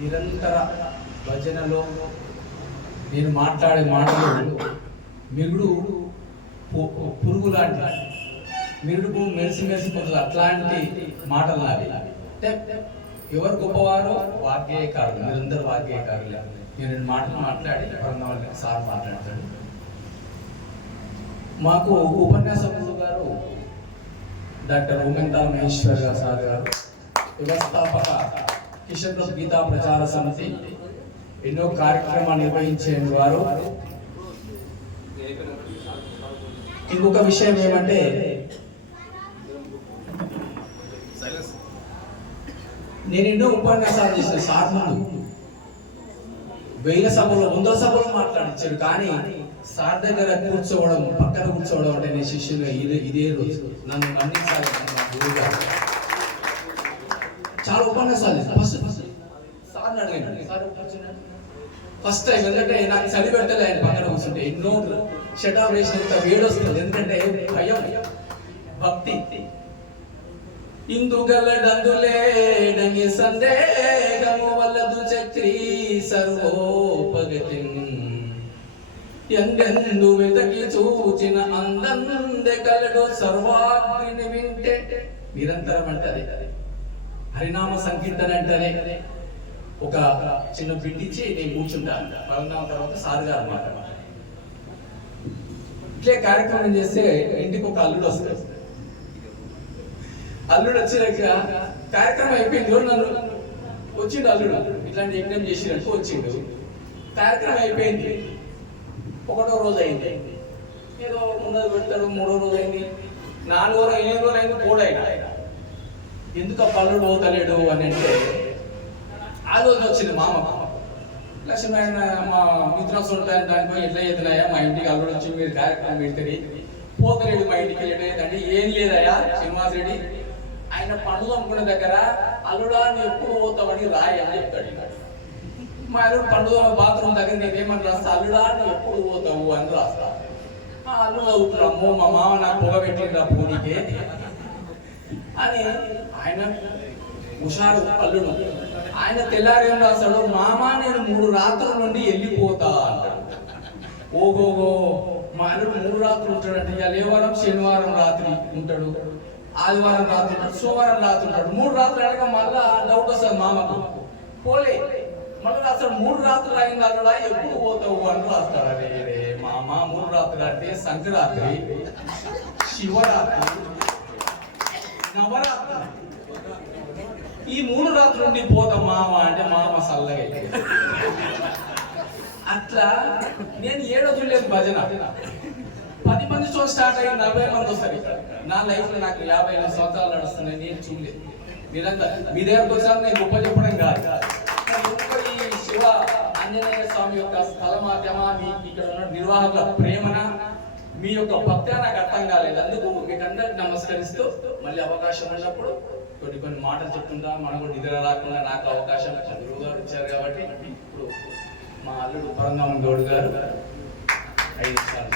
నిరంతర భజనలో నేను మాట్లాడే మాటలు మిరుడు పురుగు లాంటి మిరుడుకు మెరిసిపోతుంది అట్లాంటి మాటలు నావి. అంటే ఎవరు గొప్పవారో వాగ్గేయకారులు, మీరందరూ వాగ్గేయకారులే. నేను రెండు మాటలు మాట్లాడి సార్ మాట్లాడతాడు. మాకు ఉపన్యాసకులు గారు డాక్టర్ ఉమెంతాల మహేశ్వర్ సార్ గారు, వ్యవస్థాపక కిషన్ గీతా ప్రచార సమితి, ఎన్నో కార్యక్రమాలు నిర్వహించే వారు. ఇంకొక విషయం ఏమంటే, నేను ఎన్నో ఉపన్యాసాలు చేసిన సార్ ముందు 1000 సభలు 100 సభలు మాట్లాడించాడు. కానీ సార్ దగ్గర కూర్చోవడం, పక్కన కూర్చోవడం అంటే నేను శిష్యుగా ఇదే రోజు నన్ను మన్నించాలి. చాలా ఉపన్యాసాలు ఫస్ట్ సార్ని అడిగాను. ఫస్ట్ టైం ఎందుకంటే నాకు చలి పెట్టలే ఆయన పక్కన కూర్చుంటే. ఎన్నో షటాప్ వేసినంత వేడొస్తుంది. ఎందుకంటే భయం, భక్తి. ఇందుగలడందులేడని సందేహము వల్లదు చక్రీ సర్వోపగతి ఎందెందు వెతకి చూచిన అందందె కలడు సర్వాగ్ని వింటే. నిరంతరం అంటే హరినామ సంకీర్తన అంటేనే ఒక చిన్న బిడ్డిచ్చి నేను కూర్చుంటాను. పరంగా తర్వాత సార్ గారు అన్నమాట. ఇట్లే కార్యక్రమం చేస్తే ఇంటికి ఒక అల్లుడు వస్తాడు. అల్లుడు వచ్చినాక కార్యక్రమం అయిపోయింది. నన్ను వచ్చిండు అల్లుడు, ఇట్లాంటి యజ్ఞం చేసినట్టు వచ్చిండు. కార్యక్రమం అయిపోయింది. 1వ రోజు అయింది, ఏదో ఉన్నది పెడతాడు. 3వ రోజు అయింది, 4వ రోజు, 8వ రోజు అయింది. పోడైనా ఎందుకు ఆ పల్లుడు పోతలేడు అని అంటే, ఆ రోజు వచ్చింది మామ లక్ష్మణ మా మిత్రస్ ఉంటాయని దానిపై ఎట్లా ఎదురయ్యా మా ఇంటికి అల్లుడు వచ్చి మీరు కార్యక్రమం పెడతారు, పోతలేడు మా ఇంటికి వెళ్ళేదంటే. ఏం లేదయ్యా శ్రీనివాస్ రెడ్డి, ఆయన పండుగ అమ్ముకునే దగ్గర అల్లుడా నువ్వు ఎప్పుడు పోతావని రాయి అని చెప్తాడు. మా అల్లుడు పండుగ బాత్రూమ్ దగ్గర నేనేమని రాస్తా, అల్లుడా నువ్వు ఎప్పుడు పోతావు అని రాస్తా. అల్లుడు అవుతున్నాము, మా మామ నాకు పొగ పెట్టిండ్రా పూనికి అని. ఆయన హుషారు అల్లుడు. ఆయన తెల్లారేం రాస్తాడు, మామ నేను 3 రాత్రుల నుండి వెళ్ళిపోతా అంటాడు. ఓహోహో, మా అల్లుడు 3 రాత్రులు ఉంటాడంటే, ఇక లేవారం శనివారం రాత్రి ఉంటాడు, ఆదివారం రాత్రి ఉంటాడు, సోమవారం రాత్రి ఉంటాడు. 3 రాత్రులు అడగ మళ్ళా డౌట్ వస్తుంది మామకు. పోలే మళ్ళీ రాస్తాడు, 3 రాత్రులు అయిన అల్లుడా ఎప్పుడు పోతావు అని రాస్తాడు. అరే మామ 3 రాత్రులు అంటే సంక్రాంతి, శివరాత్రి, నవరాత్రి, ఈ 3 రాత్రుల నుండి పోతాం మామ అంటే మామ సల్లగా. అట్లా నేను 7 చూడలేదు భజన. 10 మందితో స్టార్ట్ అయ్యి 40 మంది వస్తారు ఇక్కడ. నా లైఫ్ లో నాకు 55 సంవత్సరాలు నడుస్తున్నాయి, నేను చూడలేదు. మీరంతా మీ దగ్గరకు వచ్చాను, నేను గొప్ప చెప్పడం కాదు. ఈ శివ ఆంజనేయ స్వామి యొక్క స్థల మాధ్యమా, మీ ఇక్కడ ఉన్న నిర్వాహకుల ప్రేమన, మీ యొక్క భక్తి నాకు అర్థం కాలేదు. అందుకు మీకు అందరికి నమస్కరిస్తూ, మళ్ళీ అవకాశం ఉన్నప్పుడు కొన్ని మాటలు చెప్తుంటా. మనకు నిద్ర రాకుండా నాకు అవకాశం గురువు గారు ఇచ్చారు కాబట్టి ఇప్పుడు మా అల్లుడు పరంధామన్ గౌడ్ గారు 5 నిమిషాలు